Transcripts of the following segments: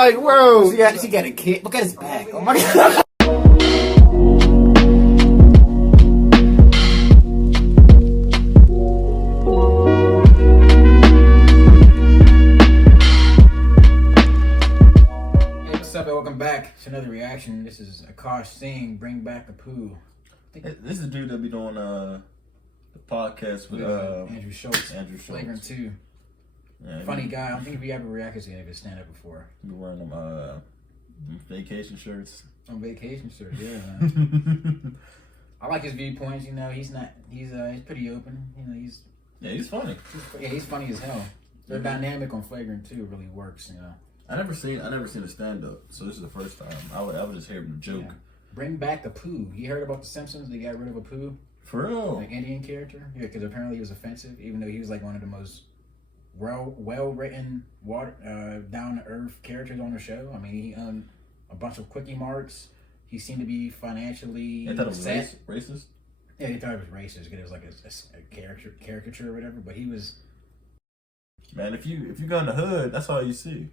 like, bro, yeah, she got a kid. Look at his back. Oh my god. Hey, what's up, and welcome back to another reaction. This is Akaash Singh, Bring Back the Poo. This is the dude that be doing the podcast with Andrew Schultz. Flagrant 2. Yeah, Funny guy. I don't think we ever reacted to any of his stand-up before. Be wearing them vacation shirts. On vacation shirts, yeah, man. I like his viewpoints. You know, he's pretty open. You know, he's funny. He's funny as hell. Their dynamic on Flagrant 2 really works. You know. I never seen a stand-up, so this is the first time. I would just hear him joke. Yeah. Bring back the poo. You heard about the Simpsons? They got rid of a poo. For real? Like Indian character? Yeah, because apparently he was offensive, even though he was like one of the most well-written, down-to-earth characters on the show. I mean, he owned a bunch of quickie marks. He seemed to be financially I thought it was set. racist? Yeah, he thought it was racist because it was like a caricature or whatever. But he was... Man, if you go in the hood, that's all you see.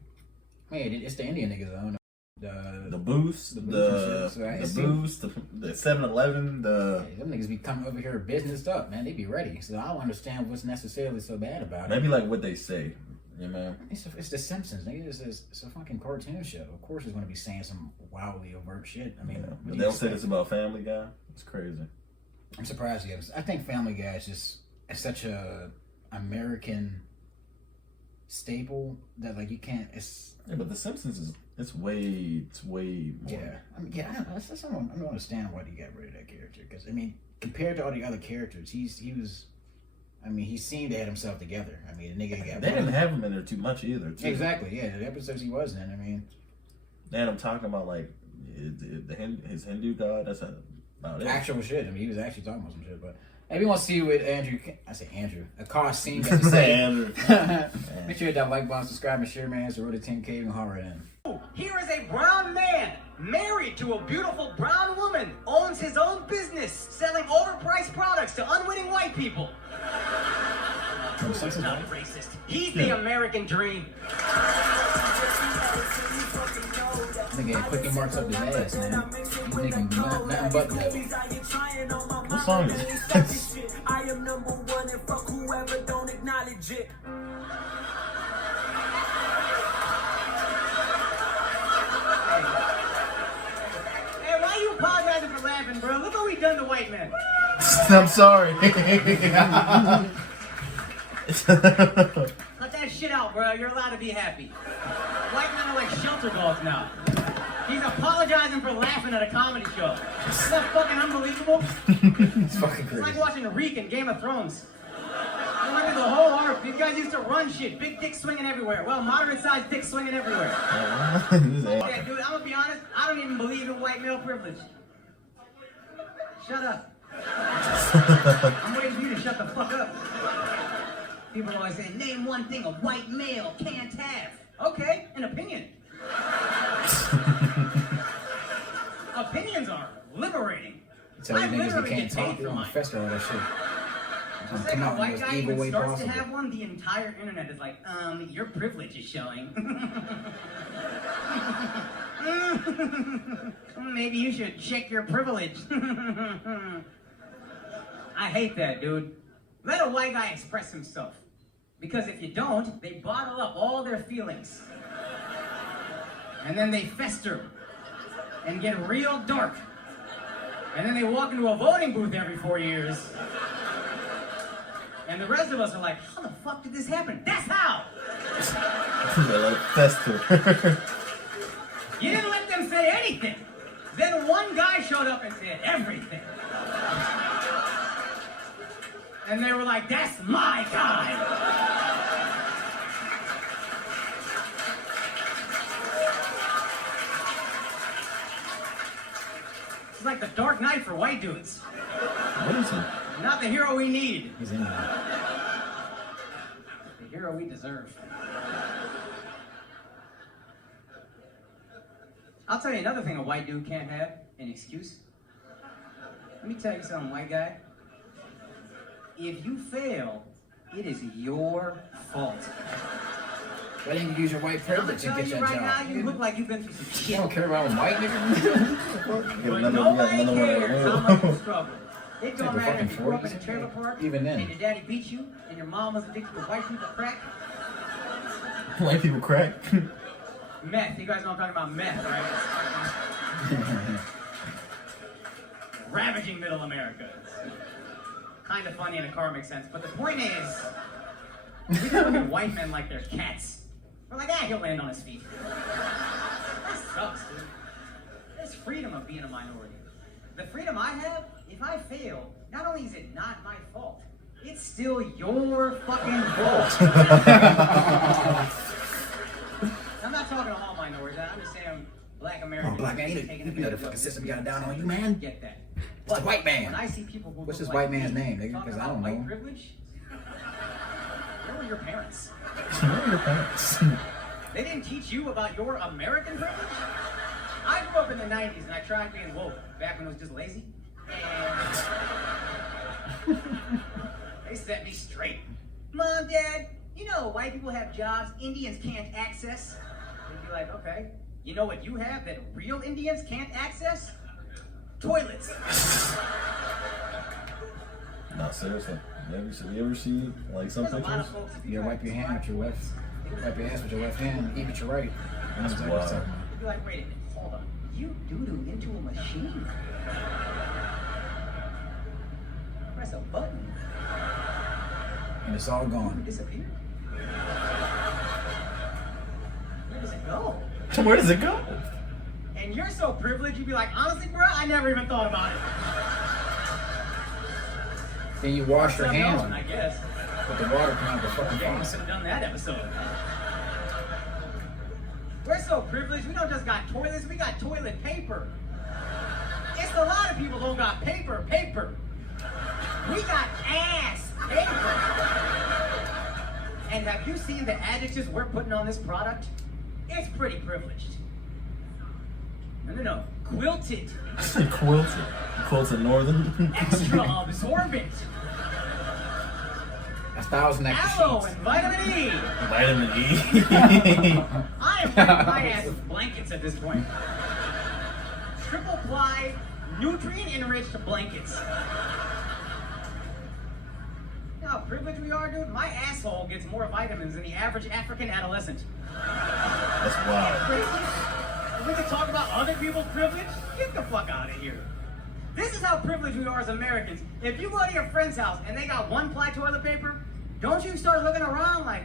Man, it's the Indian niggas that own the booths, the 7-Eleven, them niggas be coming over here businessed up, man. They be ready. So I don't understand what's necessarily so bad about it. Maybe like what they say, you know. It's the Simpsons, nigga. It's a fucking cartoon show. Of course, it's gonna be saying some wildly overt shit. I mean, yeah, but they'll say this about Family Guy. It's crazy. I'm surprised. Yeah, I think Family Guy is just such a American staple that like you can't. Yeah, but the Simpsons it's way more. Yeah, I mean, I don't understand why they got rid of that character. Because I mean, compared to all the other characters, he seemed to have himself together. I mean, the nigga got. They didn't have him in there too much either. Too. Exactly. Yeah, the episodes he was in. I mean, man, I'm talking about like his Hindu god. That's about it. Actual shit. I mean, he was actually talking about some shit, but. If you want to see what Akaash Singh got to say, Andrew. Make sure you hit that like button, subscribe, and share, man. So road to 10K and horror in. Here is a brown man married to a beautiful brown woman, owns his own business, selling overpriced products to unwitting white people. He's not racist. He's the American dream. Nigga had quickie marks up his ass, man. He's making nothing but that. What song is this? I am number one and fuck whoever don't acknowledge it. Hey, why are you apologizing for laughing, bro? Look what we done to white men. I'm sorry. Let that shit out, bro. You're allowed to be happy. White men are like shelter dogs now. He's apologizing for laughing at a comedy show. Isn't that fucking unbelievable? It's fucking crazy. It's like watching Reek in Game of Thrones. I went through the whole arc. These guys used to run shit. Big dick swinging everywhere. Well, moderate-sized dick swinging everywhere. Yeah, dude, I'm gonna be honest. I don't even believe in white male privilege. Shut up. I'm waiting for you to shut the fuck up. People always say, name one thing a white male can't have. Okay, an opinion. Opinions are liberating. Tell you niggas they can't talk, they don't fester all that shit. The second a white guy even starts to have one, the entire internet is like, your privilege is showing. Maybe you should check your privilege. I hate that, dude. Let a white guy express himself. Because if you don't, they bottle up all their feelings. And then they fester and get real dark. And then they walk into a voting booth every 4 years. And the rest of us are like, how the fuck did this happen? That's how! They like fester. You didn't let them say anything. Then one guy showed up and said everything. And they were like, that's my guy! It's like the Dark Knight for white dudes. What is he? Not the hero we need. He's in there. The hero we deserve. I'll tell you another thing a white dude can't have, an excuse. Let me tell you something, white guy. If you fail, it is your fault. Why didn't you use your white I'm gonna privilege to tell get you that right job? now, you look like you've been through some You shit. don't care about white niggas. Get But another nobody one cares at how much you will. struggle. It Like don't the matter if fucking you grew up in 40s, a trailer park, even then. and your daddy beat you, and your mom was addicted to white people crack. White people crack. Meth. You guys know I'm talking about meth, right? Ravaging middle America. Kind of funny in a karmic sense, but the point is, we just look at white men like they're cats. We're like, he'll land on his feet. That sucks, dude. There's freedom of being a minority. The freedom I have, if I fail, not only is it not my fault, it's still your fucking fault. I'm not talking to all minorities. I'm just saying black Americans. Oh, black man, you know the fucking system got down on you, man. Get that. It's a white man. When I see people who What's look this white like man's me name, nigga? talking 'Cause I about don't white know. privilege, where were your parents? Where are your parents? They didn't teach you about your American privilege? I grew up in the 90s and I tried being woke back when I was just lazy. And they set me straight. Mom, Dad, you know white people have jobs Indians can't access. They'd be like, okay. You know what you have that real Indians can't access? Toilets. No, seriously. You ever see like some There's a lot of pictures? folks. If You try wipe to your hand with your left. Wipe your ass with your left hand. Eat with your right. That's exactly wild. what's happening. You'd be like, wait a minute, hold on. You doo-doo into a machine. Press a button. And it's all It gone. disappeared. Where does it go? Where does it go? And you're so privileged, you'd be like, honestly, bro, I never even thought about it. Then you wash your What's up, hands Nolan, I guess. with the water coming out the fucking Yeah, we faucet. should have done that episode. We're so privileged, we don't just got toilets, we got toilet paper. It's a lot of people don't got paper. We got ass paper. And have you seen the adjectives we're putting on this product? It's pretty privileged. No. Quilted. Quilted. Quilted Northern. Extra absorbent. 1,000 extra Aloe sheets. and vitamin E. Vitamin E. I am wiping my ass with blankets at this point. Triple ply, nutrient enriched blankets. You know how privileged we are, dude? My asshole gets more vitamins than the average African adolescent. That's wild. Crazy? We can talk about other people's privilege? Get the fuck out of here. This is how privileged we are as Americans. If you go to your friend's house and they got one ply toilet paper, don't you start looking around like,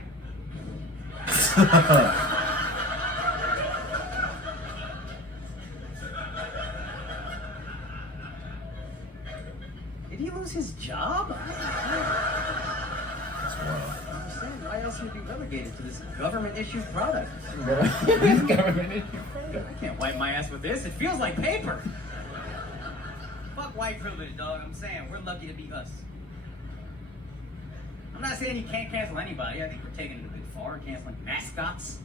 did he lose his job? That's wild. I understand. Why else would he be relegated to this government-issued product? Government issue. I can't wipe my ass with this. It feels like paper. Fuck white privilege, dog. I'm saying we're lucky to be us. I'm not saying you can't cancel anybody. I think we're taking it a bit far, canceling mascots.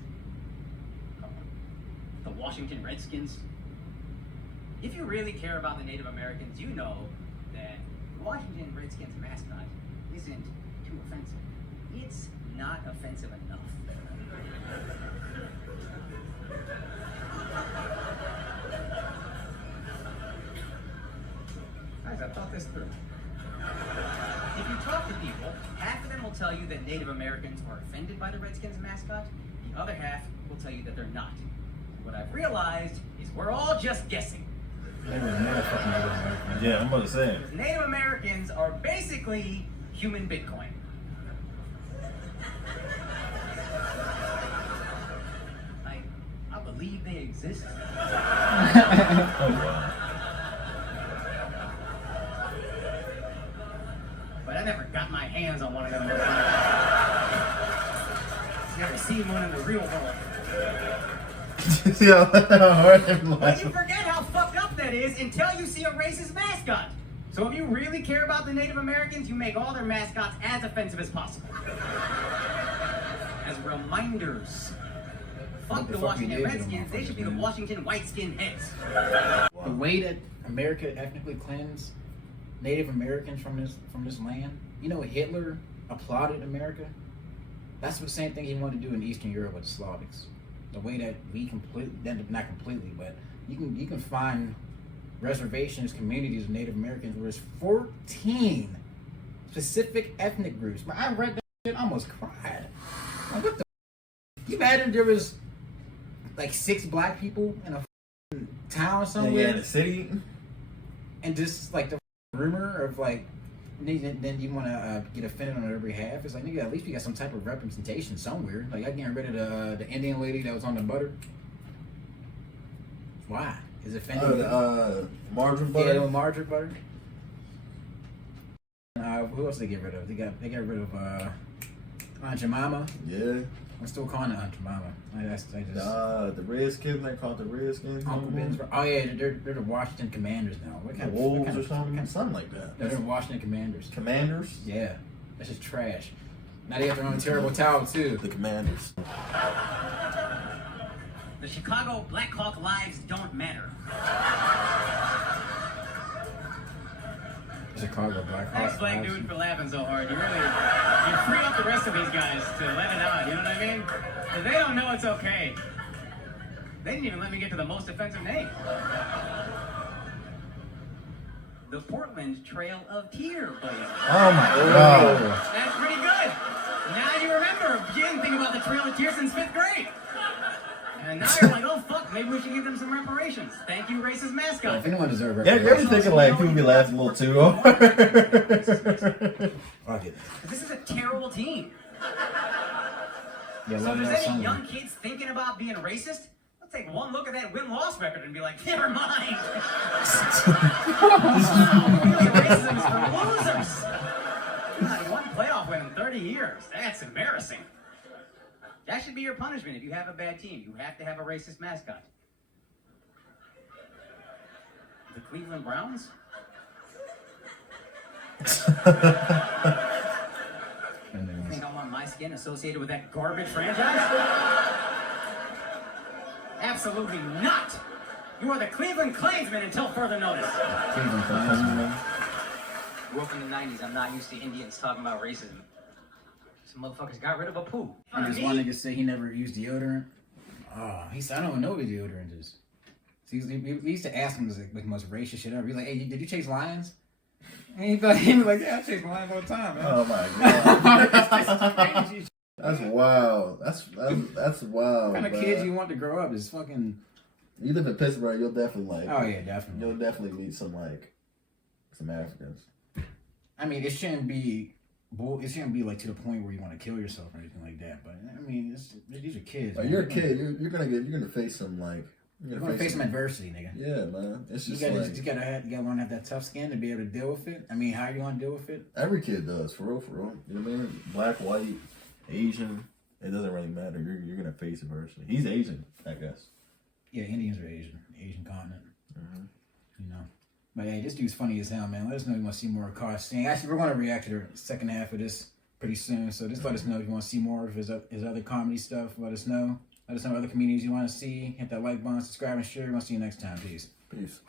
The Washington Redskins. If you really care about the Native Americans, you know that the Washington Redskins mascot isn't too offensive. It's not offensive enough. Guys, I've thought this through. If you talk to people, half of them will tell you that Native Americans are offended by the Redskins mascot. The other half will tell you that they're not. What I've realized is we're all just guessing. They were never fucking Native American. Yeah, I'm about to say. Because Native Americans are basically human Bitcoin. I believe they exist. Oh, wow. But I never got my hands on one of them. Never seen one in the real world. Yeah, I heard him But laugh. you forget how fucked up that is until you see a racist mascot. So if you really care about the Native Americans, you make all their mascots as offensive as possible. As reminders. Fuck the Washington Redskins, they should be the Washington White Skin Heads. The way that America ethnically cleansed Native Americans from this land. You know, Hitler applauded America That's the same thing he wanted to do in Eastern Europe with the Slavics. The way that we not completely, but you can find reservations, communities of Native Americans where there's 14 specific ethnic groups. But I read that shit, I almost cried. Like, what the? You imagine there was like 6 black people in a town somewhere, yeah, in the city, and just like the rumor of like, then you want to get offended on every half. It's like, nigga, at least we got some type of representation somewhere. Like, I getting rid of the Indian lady that was on the butter. Why? Is it offended? margarine butter. Yeah, margarine butter. Who else they get rid of? They got rid of Aunt Jemima. Yeah. I'm still calling it Aunt Jemima. The Redskins, they call it the Redskins. Uncle Ben's. Oh yeah, they're the Washington Commanders now. What kind Wolves of, or something? Something like that. They're the Washington Commanders. Commanders? Yeah. That's just trash. Now they got their own terrible towel too. The Commanders. The Chicago Blackhawk lives don't matter. Chicago Blackhawks. Thanks, black dude, for laughing so hard. You free up the rest of these guys to let it out. You know what I mean? If they don't know it's okay. They didn't even let me get to the most offensive name. The Portland Trail of Tears, buddy. Oh my God. That's pretty good. Now you remember. You didn't think about the Trail of Tears since 5th grade. And now you're like, oh fuck, maybe we should give them some reparations. Thank you, racist mascot. If anyone deserves Yeah, reparations, you're thinking like people be laughing a little too hard. fuck it. This is a terrible team. Yeah, So let if it out there's any somewhere. young kids thinking about being racist, let's take one look at that win-loss record and be like, never mind. Really, racism is for losers. Not one playoff win in 30 years. That's embarrassing. That should be your punishment if you have a bad team. You have to have a racist mascot. The Cleveland Browns? I think I want my skin associated with that garbage franchise? Absolutely not! You are the Cleveland Klainsmen until further notice. Cleveland Browns. Grew up in the 90s. I'm not used to Indians talking about racism. Some motherfuckers got rid of a poo. There's one nigga say he never used deodorant. He said, I don't even know what deodorant is. So we used to ask him like the most racist shit ever. He's like, hey, did you chase lions? And he was like, yeah, I chase lions all the time, man. Oh my God. That's wild. That's wild. What kind of kids you want to grow up is fucking... You live in Pittsburgh, you'll definitely like... Oh yeah, definitely. You'll definitely meet some Africans. I mean, it shouldn't be like to the point where you want to kill yourself or anything like that. But I mean, these are kids. Like, you're a kid. You're gonna face some You're gonna face some adversity, nigga. Yeah, man. It's just you gotta learn to have that tough skin to be able to deal with it. I mean, how are you gonna deal with it? every kid does, for real, for real. You know what I mean? Black, white, Asian. It doesn't really matter. You're gonna face adversity. He's Asian, I guess. Yeah, Indians are Asian continent. Mm-hmm. You know. But hey, this dude's funny as hell, man. Let us know if you want to see more of Akaash Singh. Actually, we're going to react to the second half of this pretty soon. So just let us know if you want to see more of his other comedy stuff. Let us know. Let us know other comedians you want to see. Hit that like button, subscribe, and share. We're going to see you next time. Peace. Peace.